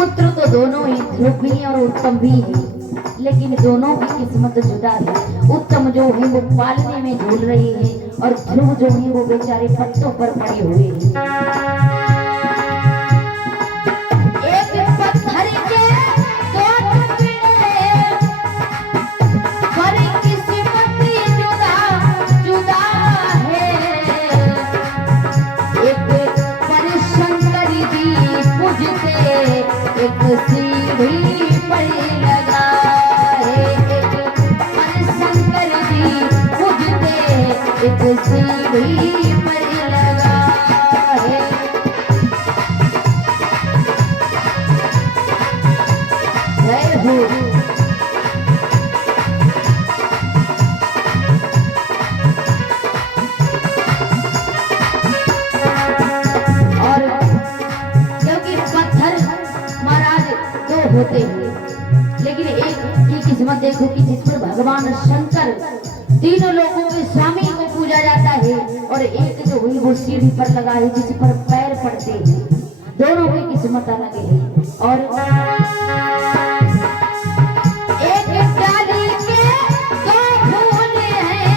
पुत्र तो दोनों ही ध्रुव भी हैं और उत्तम भी हैं, लेकिन दोनों की किस्मत जुदा है। उत्तम जो है वो पालने में झूल रही है और ध्रुव जो है वो बेचारे पत्तों पर पड़े हुए हैं। एक पत्थर के दो टुकड़े, पर किस्मत जुदा जुदा है। एक पर शंकर जी पूजते, एक सीढ़ी पर लगा है। एक पर शंकर जी पूजते, एक सीढ़ी पर लगा है। जय हो। और क्योंकि पत्थर महाराज दो होते हैं, लेकिन एक की किस्मत देखो कि जिस पर भगवान शंकर तीनों लोगों के स्वामी को पूजा जाता है, और एक जो हुई वो सीढ़ी पर लगा है जिस पर पैर पड़ते हैं। दोनों की किस्मत अलग है। और एक डाली के दो फूल हैं,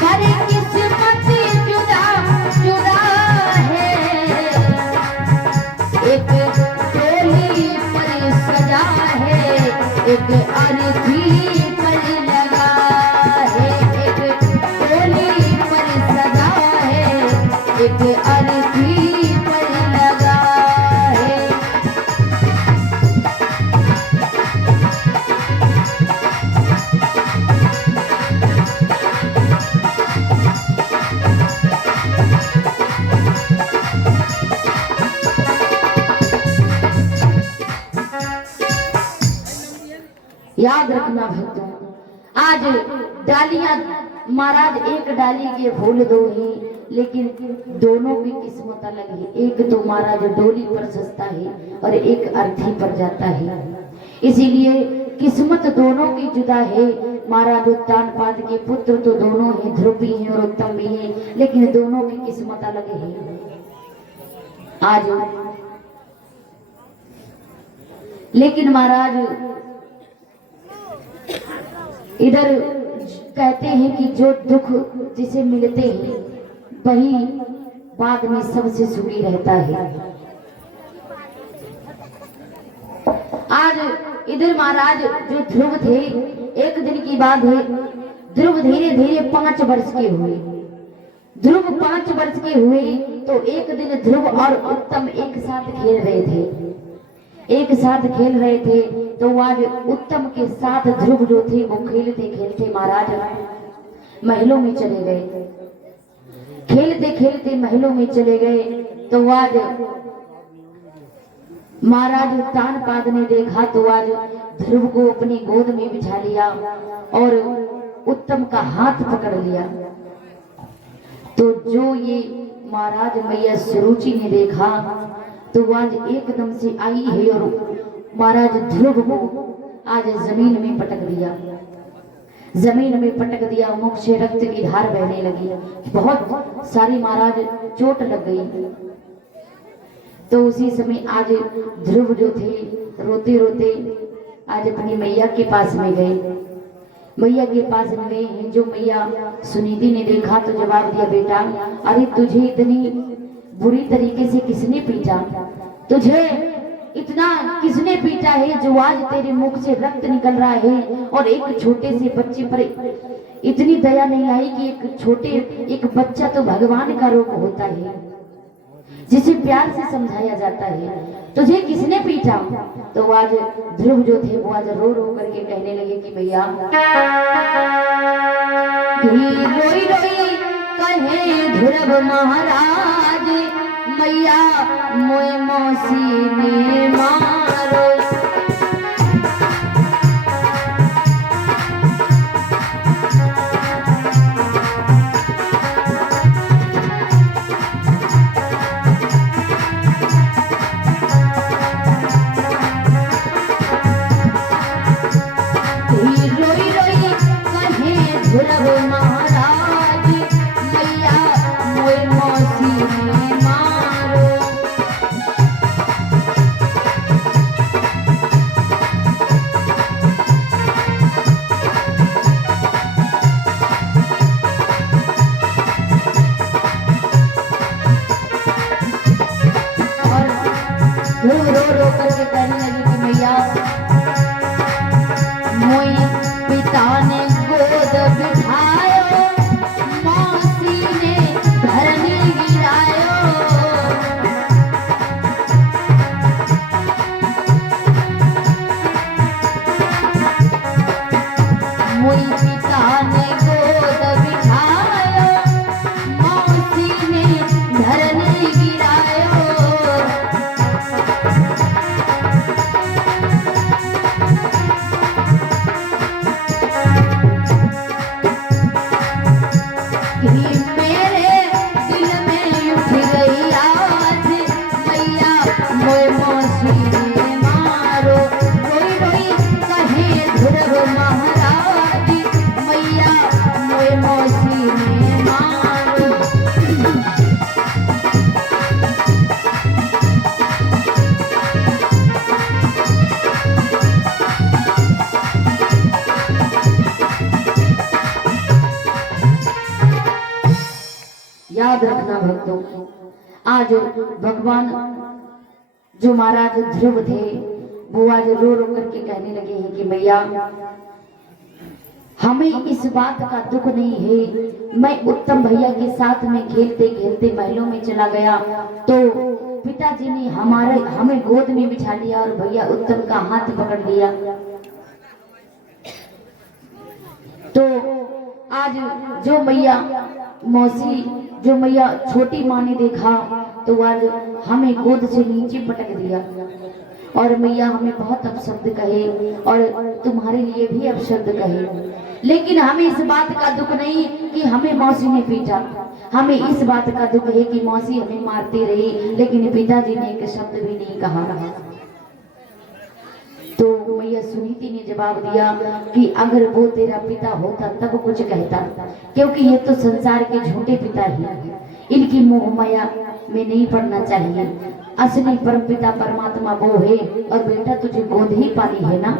पर किस्मत जुदा जुदा है। एक टोली पर सजा है, एक अर्थी पर लगा है। एक टोली पर सजा है, एक अर्थी पर लगा है। याद रखना भक्तों, आज डालियां महाराज एक डाली के फूल दो ही, लेकिन दोनों की किस्मत अलग है। एक तो महाराज डोली पर सजता है और एक अर्थी पर जाता है। इसीलिए किस्मत दोनों की जुदा है। महाराज उत्तानपाद के पुत्र तो दोनों ही ध्रुव भी हैं और उत्तम भी हैं, लेकिन दोनों की किस्मत अलग है। आज लेकिन महाराज इधर कहते हैं कि जो दुख जिसे मिलते हैं वही बाद में सबसे सुखी रहता है। आज इधर महाराज जो ध्रुव थे, एक दिन की बात है, ध्रुव धीरे धीरे 5 वर्ष के हुए। ध्रुव 5 वर्ष के हुए तो एक दिन ध्रुव और उत्तम एक साथ खेल रहे थे। एक साथ खेल रहे थे तो आज उत्तम के साथ ध्रुव जो थे वो खेलते खेलते महाराज महलों में चले गए। खेलते खेलते महलों में चले गए तो आज महाराज उत्तानपाद ने देखा तो आज ध्रुव को अपनी गोद में बिठा लिया और उत्तम का हाथ पकड़ लिया। तो जो ये महाराज मैया सुरुचि ने देखा तो आज एकदम से आई है और महाराज ध्रुव को आज जमीन में पटक दिया। जमीन में पटक दिया, मुख से रक्त की धार बहने लगी, बहुत सारी महाराज चोट लग गई। तो उसी समय आज ध्रुव जो थे रोते रोते आज अपनी मैया के पास में गए। मैया के पास में गए हैं। जो मैया सुनीति ने देखा तो जवाब दिया, बेटा अरे तुझे इतनी बुरी तरीके से किसने पीटा? तुझे इतना किसने पीटा है जो आज तेरे मुख से रक्त निकल रहा है? और एक छोटे से बच्चे पर इतनी दया नहीं आई कि एक बच्चा तो भगवान का रूप होता है, जिसे प्यार से समझाया जाता है। तुझे किसने पीटा? तो आज ध्रुव जो थे वो आज रो रो करके कहने लगे कि भैया रोई रोई कहे ध्रुव महाराज, मैया मोए मौसी ने मारो। रोई रोई कहे ध्रुव महाराज, मैया मोए मौसी ने मारो। ध्रुव रो रो करके कहने लगी कि मैया मोई पिता ने गोद बिठायो, मौसी ने धरनी गिरायो। मोई पिता ने गोद बिठायो, मौसी ने धरनी गिरायो। याद रखना भक्तों, आज भगवान जो महाराज ध्रुव थे वो आज रो रो करके कहने लगे हैं कि मैया हमें इस बात का दुख नहीं है, मैं उत्तम भैया के साथ में खेलते खेलते महलों में चला गया तो पिताजी ने हमें गोद में बिठा लिया और भैया उत्तम का हाथ पकड़ लिया। तो आज जो मैया मौसी जो मैया छोटी माँ ने देखा तो आज हमें गोद से नीचे पटक दिया और मैया हमें बहुत अपशब्द कहे और तुम्हारे लिए भी अपशब्द कहे, लेकिन हमें इस बात का दुख नहीं कि हमें मौसी ने पीटा, हमें इस बात का दुख है कि मौसी हमें मारती रही लेकिन पिताजी ने एक शब्द भी नहीं कहा। तो मैया सुनीति ने जवाब दिया कि अगर वो तेरा पिता होता तब कुछ कहता, क्योंकि ये तो संसार के झूठे पिता ही, इनकी मोह माया में नहीं पड़ना चाहिए। असली परम पिता परमात्मा वो है और बेटा तुझे गोद ही पाली है ना,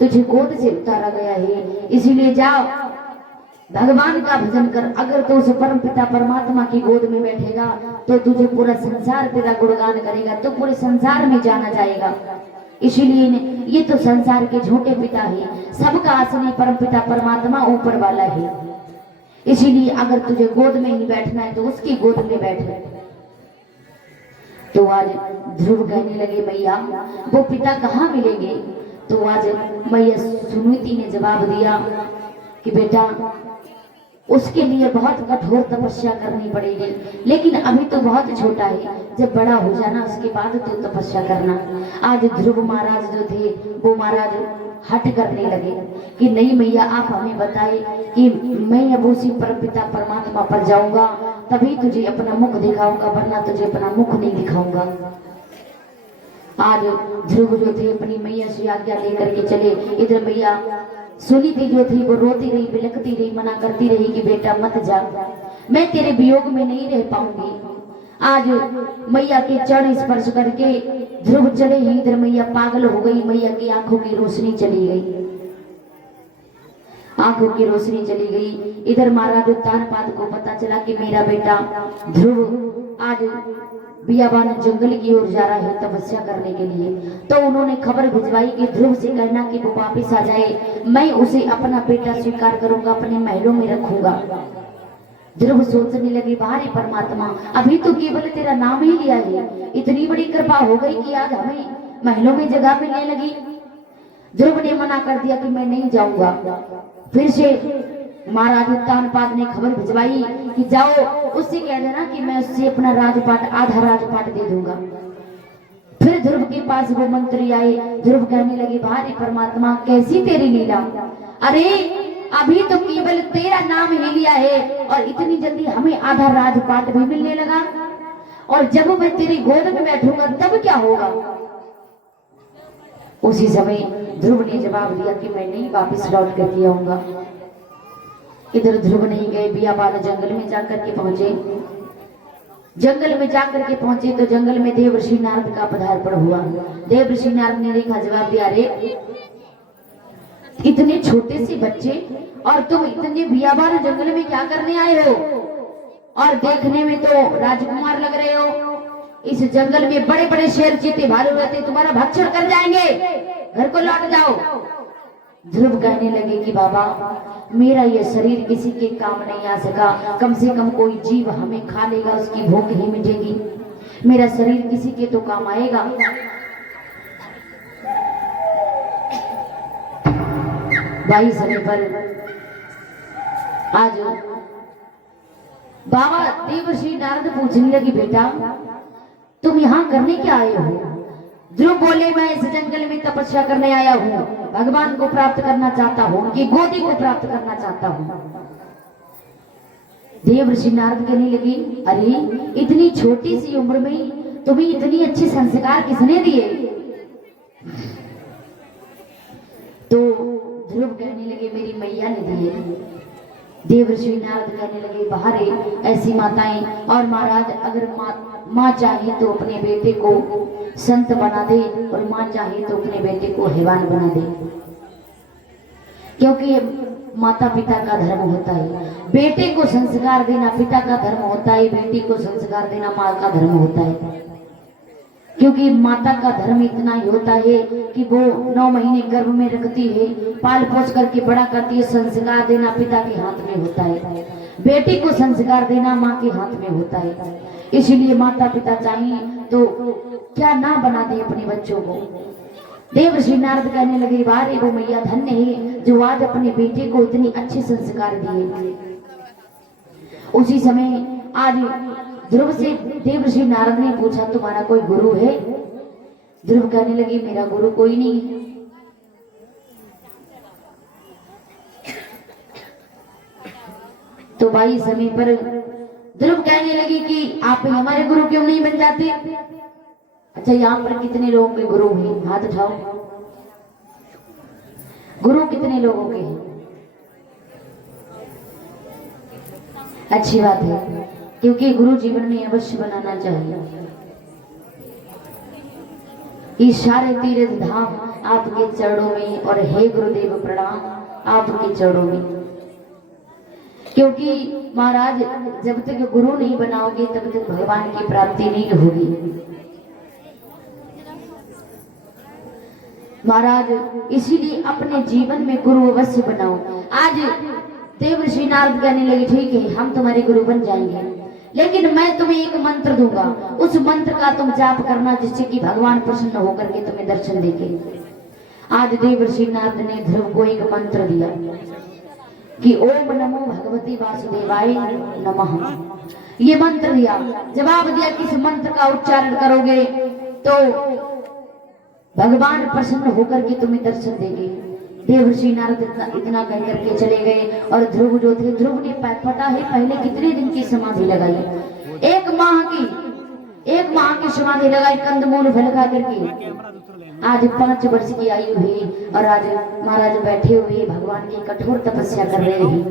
तुझे गोद से उतारा गया है, इसीलिए जाओ भगवान का भजन कर। अगर तो उस परम पिता परमात्मा की गोद में बैठेगा तो तुझे पूरा संसार तेरा गुणगान करेगा, तो पूरे संसार में जाना जाएगा। इसीलिए ये तो संसार के झूठे पिता है, सबका असली परम पिता परमात्मा ऊपर वाला है। इसीलिए अगर तुझे गोद में ही बैठना है तो उसकी गोद में बैठ। तो आज ध्रुव कहने लगे मैया वो पिता कहाँ मिलेंगे? तो आज मैया सुनीति ने जवाब दिया कि बेटा उसके लिए बहुत कठोर तपस्या करनी पड़ेगी, लेकिन अभी तो बहुत छोटा है, जब बड़ा हो जाना उसके बाद तो तपस्या करना। आज ध्रुव महाराज जो थे वो महाराज हट करने लगे कि नहीं मैया आप हमें बताए कि मैं अब उसी परमपिता परमात्मा पर जाऊंगा तभी तुझे अपना मुख दिखाऊंगा, वरना तुझे अपना मुख नहीं दिखाऊंगा। आज ध्रुव जो थे अपनी मैया से आज्ञा लेकर के चले। इधर मैया सुनीति जो थी वो रोती रही, बिलखती रही, मना करती रही कि बेटा मत जा, मैं तेरे वियोग में नहीं रह पाऊंगी। आज मैया के चरण स्पर्श करके ध्रुव चले ही इधर मैया पागल हो गई, मैया की आंखों की रोशनी चली गई, आंखों की रोशनी चली गई। इधर महाराज उत्तानपाद को पता चला कि मेरा बेटा ध्रुव आज बियाबान जंगल की ओर जा रहा है तपस्या करने के लिए। तो उन्होंने खबर भिजवाई कि ध्रुव से कहना कि वो वापिस आ जाए, मैं उसे अपना बेटा स्वीकार करूंगा, अपने महलों में रखूंगा। ध्रुव सोचने लगे बाहरी परमात्मा अभी तो केवल तेरा नाम ही लिया है, इतनी बड़ी कृपा हो गई कि आज हमें महलों में जगह मिलने लगी। ध्रुव ने मना कर दिया कि मैं नहीं जाऊंगा। फिर से महाराज उत्तानपाद ने खबर भिजवाई कि जाओ उससे कह देना कि मैं उससे अपना राजपाट आधा राजपाट दे दूंगा। फिर ध्रुव के पास वो मंत्री आए, ध्रुव कहने लगे भारी परमात्मा कैसी तेरी लीला, अरे अभी तो केवल तेरा नाम ही लिया है और इतनी जल्दी हमें आधा राजपाट भी मिलने लगा, और जब मैं तेरी गोद में बैठूंगा तब क्या होगा। उसी समय ध्रुव ने जवाब दिया कि मैं नहीं वापस लौट करके आऊंगा। इधर ध्रुव नहीं गए, बियाबान जंगल में जाकर के पहुंचे। जंगल में जाकर के पहुंचे तो जंगल में देवर्षि नारद का पदार्पण हुआ। देवर्षि नारद ने देखा, जवाब दिया, अरे इतने छोटे से बच्चे और तुम इतने बियाबान जंगल में क्या करने आए हो, और देखने में तो राजकुमार लग रहे हो, इस जंगल में बड़े बड़े शेर चीते भालू रहते, तुम्हारा भक्षण कर जाएंगे, घर को लौट जाओ। ध्रुव कहने लगे कि बाबा मेरा ये शरीर किसी के काम नहीं आ सका, कम से कम कोई जीव हमें खा लेगा, उसकी भूख ही मिटेगी, मेरा शरीर किसी के तो काम आएगा। भाई समय पर आज बाबा देवर्षि नारद पूछने लगी, बेटा तुम यहाँ करने क्या आए हो? ध्रुव बोले, मैं इस जंगल में तपस्या करने आया हूँ, भगवान को प्राप्त करना चाहता हूँ, उनकी गोदी को प्राप्त करना चाहता हूँ। देवर्षि नारद कहने लगी, अरे इतनी छोटी सी उम्र में तुम्हें इतनी अच्छे संस्कार किसने दिए? तो ध्रुव कहने लगे, मेरी मैया ने दिए। देवर्षि नारद कहने लगे, बाहर ऐसी माताएं और महाराज अगर माँ चाहे तो अपने बेटे को संत बना दे और माँ चाहे तो अपने बेटे को हैवान बना दे, क्योंकि ये माता पिता का धर्म होता है। बेटे को संस्कार देना पिता का धर्म होता है, बेटी को संस्कार देना माँ का धर्म होता है। क्योंकि माता का धर्म इतना ही होता है कि वो 9 महीने गर्भ में रखती है, पाल पोस करके बड़ा करती है, संस्कार देना पिता के हाथ में होता है, बेटी को संस्कार देना माँ के हाथ में होता है। इसलिए माता पिता चाहिए तो क्या ना बना दे अपने बच्चों को। देवर्षि नारद कहने लगे, वारे वो मैया धन्य है जो आज अपने बेटे को इतने अच्छे संस्कार दिए। उसी समय आज ध्रुव से देवर्षि नारद ने पूछा, तुम्हारा कोई गुरु है? ध्रुव कहने लगे, मेरा गुरु कोई नहीं है। तो भाई समय पर ध्रुव कहने लगी कि आप हमारे गुरु क्यों नहीं बन जाते? अच्छा यहाँ पर कितने लोगों के गुरु हैं? हाथ उठाओ। गुरु कितने लोगों के हैं? अच्छी बात है, क्योंकि गुरु जीवन में अवश्य बनाना चाहिए। इस सारे तीर्थ धाम आपके चरणों में, और हे गुरुदेव प्रणाम आपके चरणों में। क्योंकि महाराज जब तक गुरु नहीं बनाओगे तब तक भगवान की प्राप्ति नहीं होगी। महाराज इसीलिए अपने जीवन में गुरु अवश्य बनाओ। आज देवर्षि नारद कहने लगे, ठीक है हम तुम्हारे गुरु बन जाएंगे, लेकिन मैं तुम्हें एक मंत्र दूंगा, उस मंत्र का तुम जाप करना जिससे कि भगवान प्रसन्न होकर के तुम्हें दर्शन देंगे। आज देवर्षि नारद ने ध्रुव को एक मंत्र दिया कि ओम नमो भगवती वासुदेवाय नमः। ये मंत्र दिया, जवाब दिया कि इस मंत्र का उच्चारण करोगे तो भगवान प्रसन्न होकर के तुम्हें दर्शन देंगे। देवर्षि नारद इतना कह करके चले गए। और ध्रुव जो थे, ध्रुव ने पता है पहले कितने दिन की समाधि लगाई? 1 माह की समाधि लगाई, कंदमूल फल खा करके। आज 5 वर्ष की आयु हुई और आज महाराज बैठे हुए भगवान की कठोर तपस्या कर रहे हैं।